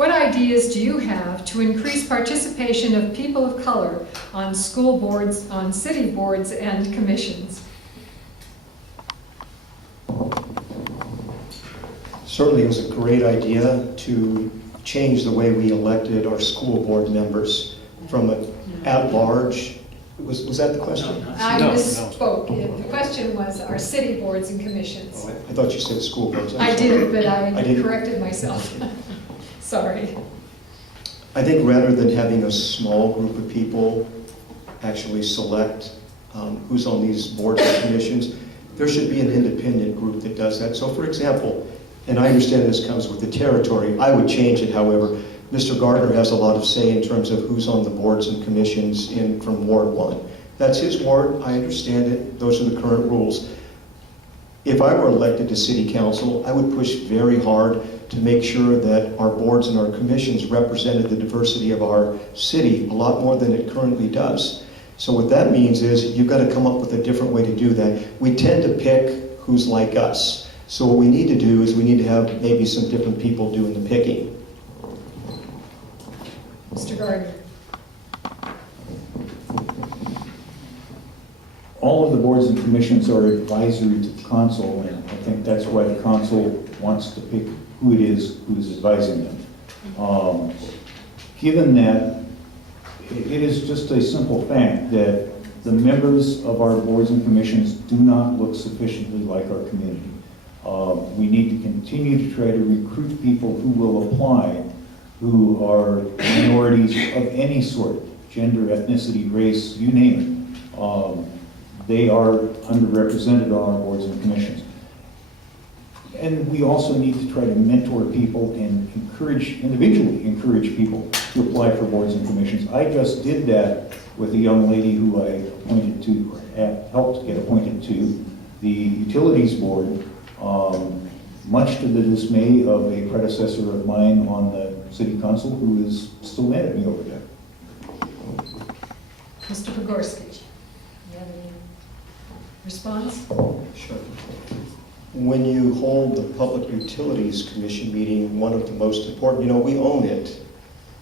What ideas do you have to increase participation of people of color on school boards, on city boards and commissions? Certainly, it was a great idea to change the way we elected our school board members from an at-large. Was that the question? I misspoke. The question was our city boards and commissions. Oh, I thought you said school boards. I did, but I didn't. corrected myself. Sorry. I think rather than having a small group of people actually select who's on these boards and commissions, there should be an independent group that does that. So for example, and I understand this comes with the territory, I would change it, however. Mr. Gardner has a lot of say in terms of who's on the boards and commissions from Ward 1. That's his ward, I understand it, those are the current rules. If I were elected to city council, I would push very hard to make sure that our boards and our commissions represented the diversity of our city a lot more than it currently does. So what that means is you've got to come up with a different way to do that. We tend to pick who's like us. So what we need to do is we need to have maybe some different people doing the picking. Mr. Gardner. All of the boards and commissions are advisory to the council, and I think that's why the council wants to pick who it is who's advising them. Given that, it is just a simple fact that the members of our boards and commissions do not look sufficiently like our community. We need to continue to try to recruit people who will apply, who are minorities of any sort, gender, ethnicity, race, you name it. They are underrepresented on our boards and commissions. And we also need to try to mentor people and individually encourage people to apply for boards and commissions. I just did that with a young lady who I appointed to, or helped get appointed to, the Utilities Board, much to the dismay of a predecessor of mine on the City Council who is still mad at me over there. Mr. Pogorski, you have any response? Sure. When you hold the Public Utilities Commission meeting, one of the most important, we own it.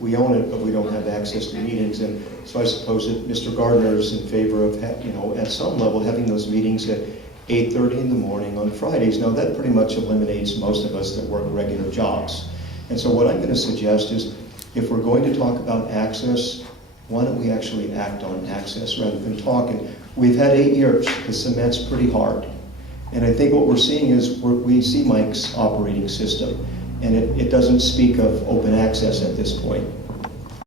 We own it, but we don't have access to meetings. And so I suppose that Mr. Gardner is in favor of, at some level, having those meetings at 8:30 in the morning on Fridays. Now that pretty much eliminates most of us that work regular jobs. And so what I'm going to suggest is, if we're going to talk about access, why don't we actually act on access rather than talking? We've had 8 years. The cement's pretty hard. And I think what we're seeing is we see Mike's operating system, and it doesn't speak of open access at this point.